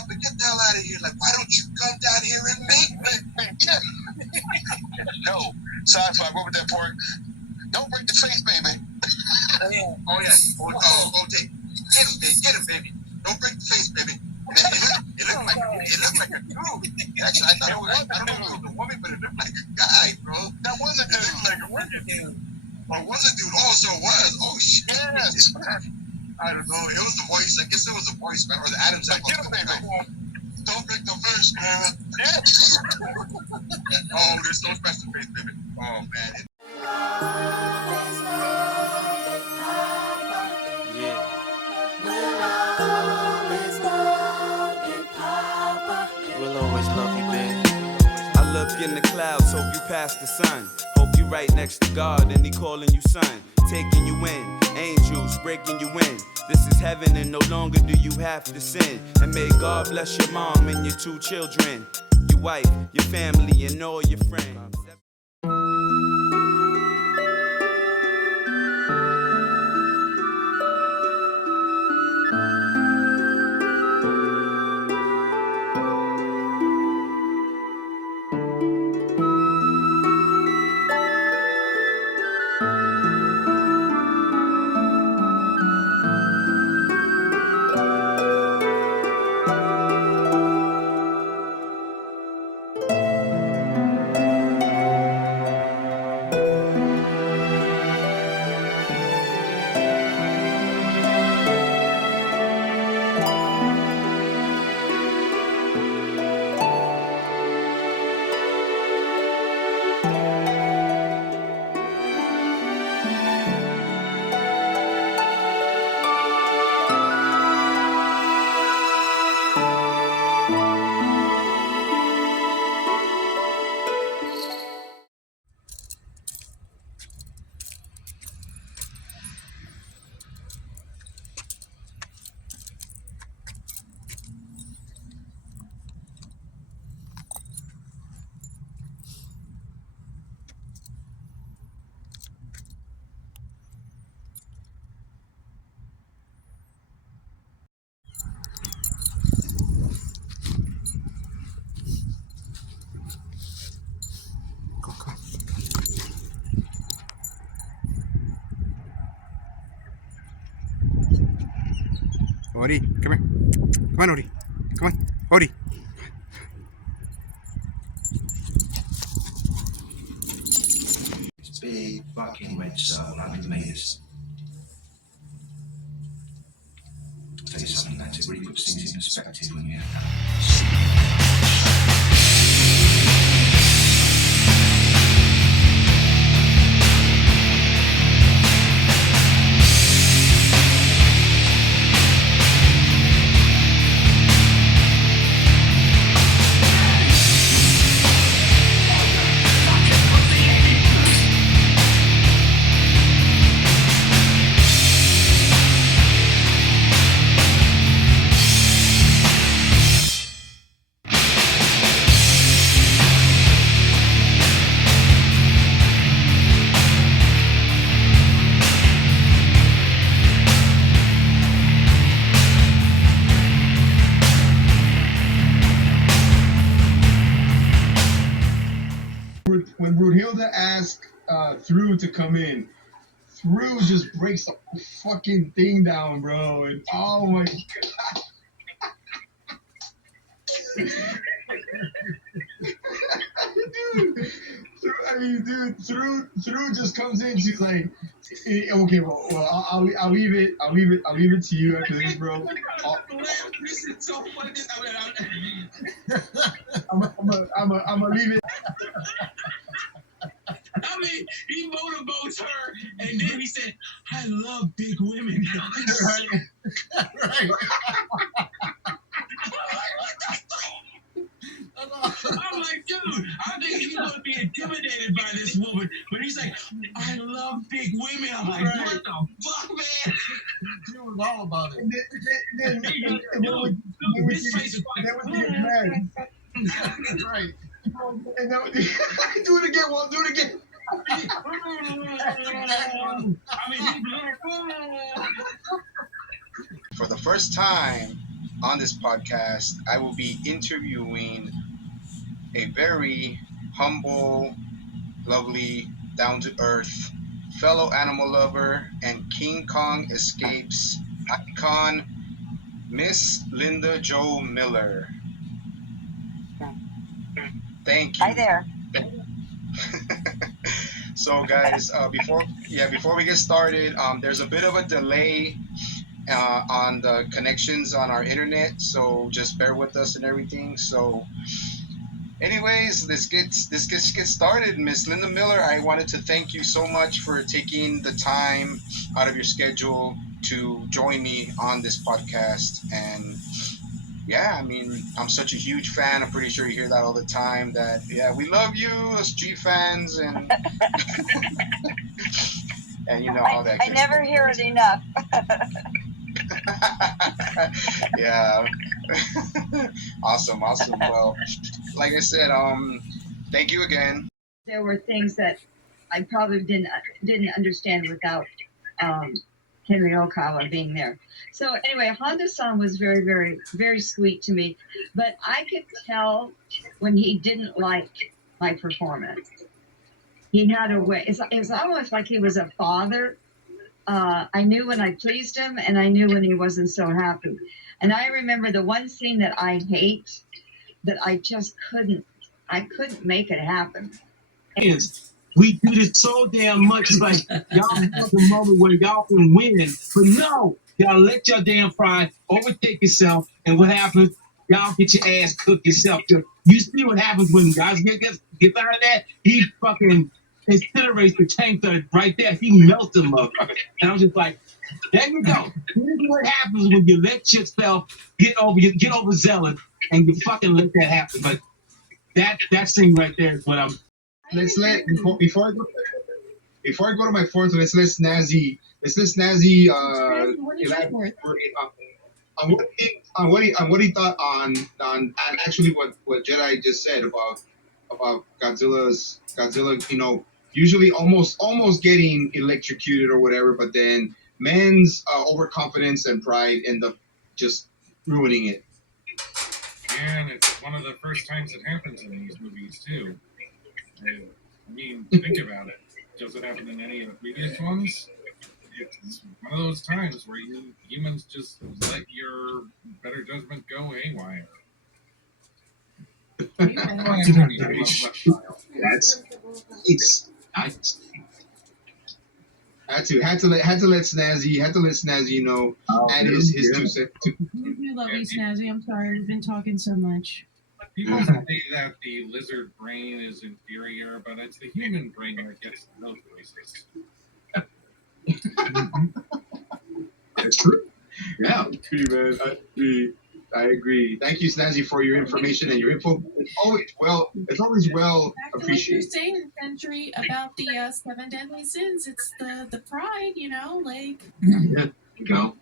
up and get the hell out of here. Like, why don't you come down here and make me? Yeah. No, Sci-Fi, what with that part? Don't break the face, baby. Oh, yeah. Okay. Get him, baby. Don't break the face, baby. It looked like a dude. Actually, I thought it was, I don't know if it was a woman, but it looked like a guy, bro. That was a dude. It looked like a freaking dude. Well, it was a dude. Also was. Oh, shit. Yes. I don't know. It was the voice. I guess it was the voice, man. Or the Adams. Like, get him, baby. Don't break the face, man. Yeah. Oh, there's no special face, baby. Oh, man. We'll always love you, babe. I look in the clouds, hope you pass the sun. Hope you right next to God and he calling you son. Taking you in, angels breaking you in. This is heaven and no longer do you have to sin. And may God bless your mom and your 2 children, your wife, your family, and all your friends. Odie, come here. Come on, Odie. Come on, Odie. It's a big fucking red circle, 100 metres. I'll tell you something, lads, it really puts things in perspective when you when Brunhilde asked Through to come in, Through just breaks the fucking thing down, bro. And oh my god. Dude, Through just comes in. She's like, okay, well, I'll leave it to you after this, bro. This is so funny. I'm gonna leave it. I mean, he motivates her, and then he said, "I love big women." Right. I'm like, dude, I think he's gonna be intimidated by this woman, but he's like, "I love big women." I'm like, Right. what the fuck, man? He was all about it. And Dude, his face is like, That's right. And then do it again. Well, do it again. I mean, For the first time on this podcast, I will be interviewing a very humble, lovely, down to earth fellow animal lover and King Kong Escapes icon, Miss Linda Jo Miller. Thank you. Hi there. So, guys, before we get started, there's a bit of a delay on the connections on our internet, so just bear with us and everything. So, anyways, let's get started. Miss Linda Miller, I wanted to thank you so much for taking the time out of your schedule to join me on this podcast. And yeah, I mean, I'm such a huge fan. I'm pretty sure you hear that all the time. That we love you as G fans, and and you know how that. I never hear it enough. Yeah. Awesome. Well, like I said, thank you again. There were things that I probably didn't understand without Henry Okawa being there. So anyway, Honda-san was very, very, very sweet to me, but I could tell when he didn't like my performance. He had a way. It was almost like he was a father. I knew when I pleased him, and I knew when he wasn't so happy. And I remember the one scene that I hate, that I just couldn't make it happen. We do this so damn much. It's like y'all have a moment where y'all can win, but no, y'all let your damn pride overtake yourself, and what happens? Y'all get your ass cooked yourself. You see what happens when guys get behind that? He fucking incinerates the tank right there. He melts them up, and I'm just like, there you go. Here's what happens when you let yourself get overzealous, and you fucking let that happen. But that scene right there is what I'm. Before I go to my fourth, let's let Snazzy elaborate on what he thought on actually what Jedi just said about Godzilla, you know, usually almost getting electrocuted or whatever, but then men's overconfidence and pride end up just ruining it. And it's one of the first times it happens in these movies too. I mean, think about it. Does it happen in any of the previous ones? It's one of those times where you humans just let your better judgment go haywire. Had to let Snazzy know. And his 2 cents. I do love you, Snazzy. I'm sorry, we've been talking so much. People say that the lizard brain is inferior, but it's the human brain that gets those voices. That's true. Yeah, I agree. Thank you, Snazzy, for your information and your info. It's always well appreciated. Like you're saying, Century, about the 7 deadly sins. It's the pride, you know, like. Yeah, you go.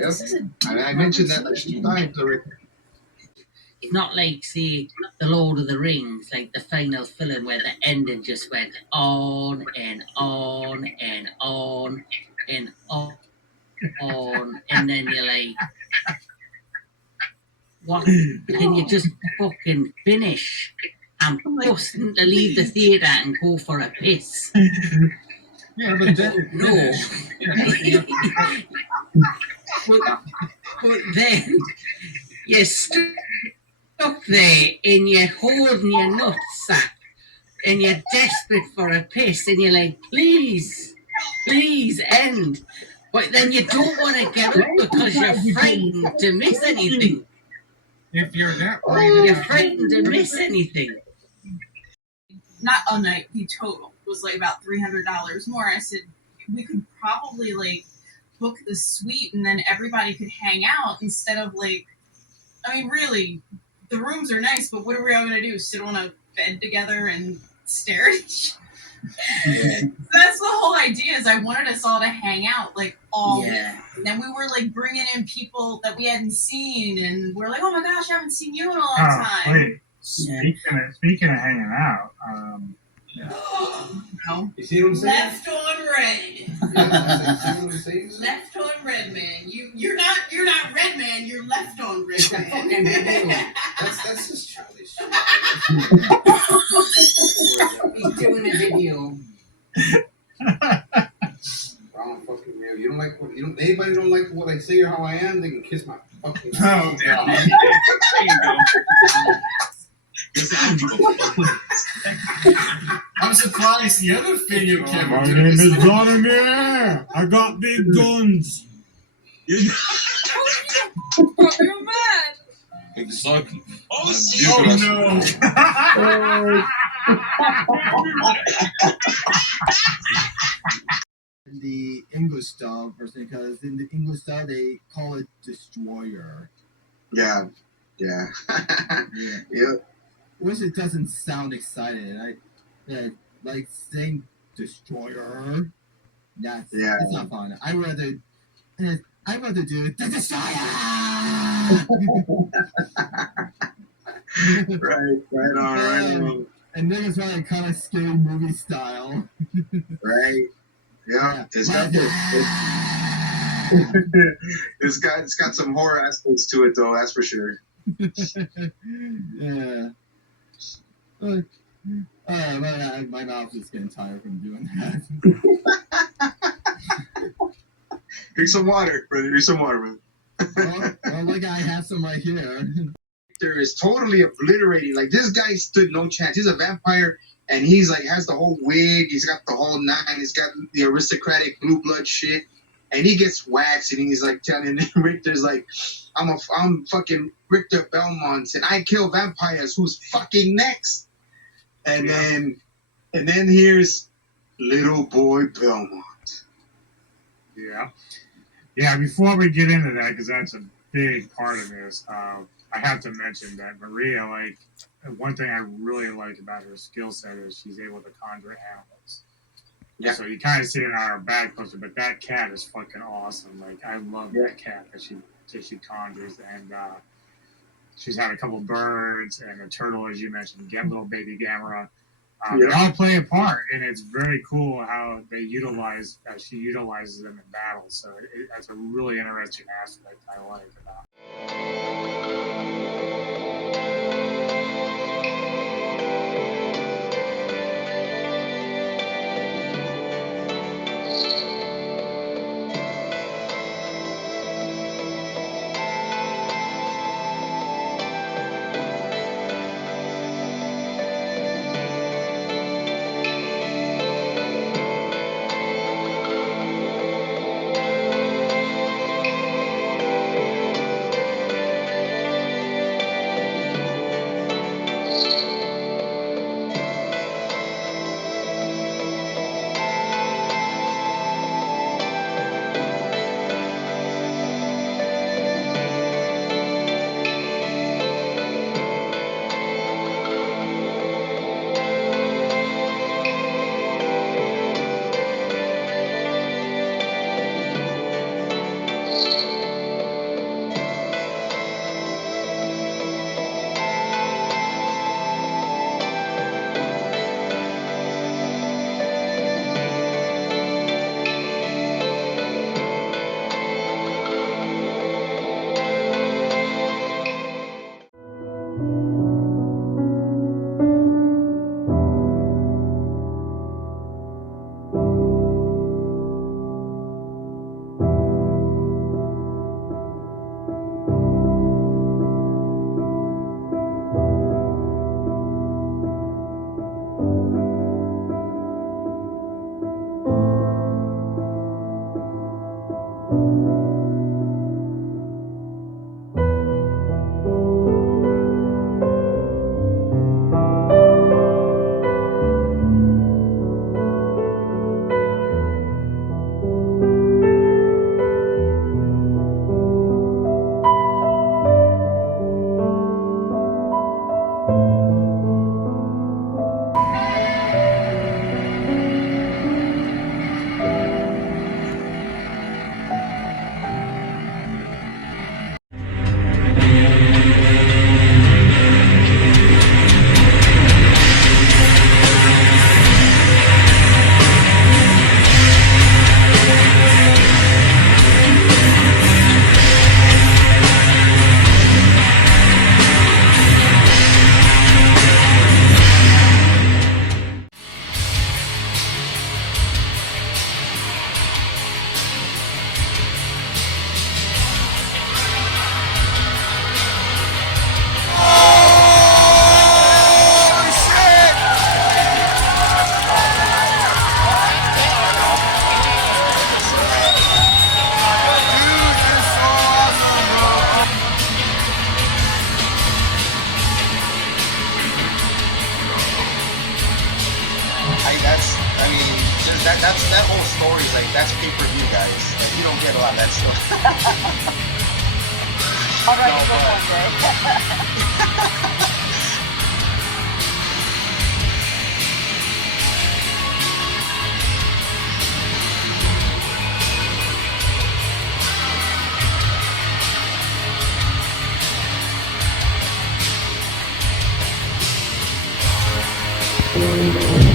Yes, I mentioned that a few times already. It's not like, say, The Lord of the Rings, like the final film where the ending just went on and on and on and on, and then you're like, what? Can you just fucking finish? I'm busting to leave the theatre and go for a piss. Yeah, but then No. but then you're stuck there and you're holding your nutsack and you're desperate for a piss and you're like, please end. But then you don't want to get up because you're frightened to miss anything. If you're that worried, You're frightened to miss anything. Not a night, the total was like about $300 more. I said, we could probably like book the suite and then everybody could hang out instead of like, I mean, really, the rooms are nice, but what are we all going to do? Sit on a bed together and stare at each other? That's the whole idea, is I wanted us all to hang out like all week. And then we were like bringing in people that we hadn't seen, and we're like, oh my gosh, I haven't seen you in a long time. Wait. Speaking of hanging out, No. You see what I'm saying? Left on red. Yeah, that's like, see what I'm saying? Left on red man. You're not red man. You're left on red man. That's just childish. He's doing a video. Wrong fucking real. You don't like what you don't. Anybody don't like what I say or how I am? They can kiss my fucking. Oh, damn. There you go. I'm surprised the other thing you Kevin. My name is Vladimir. I got big guns. You're mad. Exactly. Oh, no. The English dub version, because in the English dub they call it destroyer. Yeah. Yeah. Yep. Which it doesn't sound excited. Like saying destroyer. That's not fun. I rather do it the destroyer. right on. And niggas want kind of scary movie style. Right. Yeah. It's got some horror aspects to it though, that's for sure. Yeah. My mouth is getting tired from doing that. Drink some water, brother. Drink some water, man. well, like I have some right here. There is totally obliterating. Like this guy stood no chance. He's a vampire, and he's like has the whole wig. He's got the whole nine. He's got the aristocratic blue blood shit, and he gets waxed, and he's like telling Richter's like, I'm fucking Richter Belmont, and I kill vampires. Who's fucking next? And then here's little boy Belmont. Yeah. Before we get into that, because that's a big part of this, I have to mention that Maria, like, one thing I really like about her skill set is she's able to conjure animals. Yeah. So you kind of see it in our back poster, but that cat is fucking awesome. Like, I love that cat that she conjures, and she's had a couple birds and a turtle, as you mentioned, little baby Gamera. They all play a part, and it's very cool how she utilizes them in battle. So that's a really interesting aspect I like about it. that whole story is like that's pay-per-view, guys. Like, you don't get a lot of that stuff. I'll write a book one day. Thank you.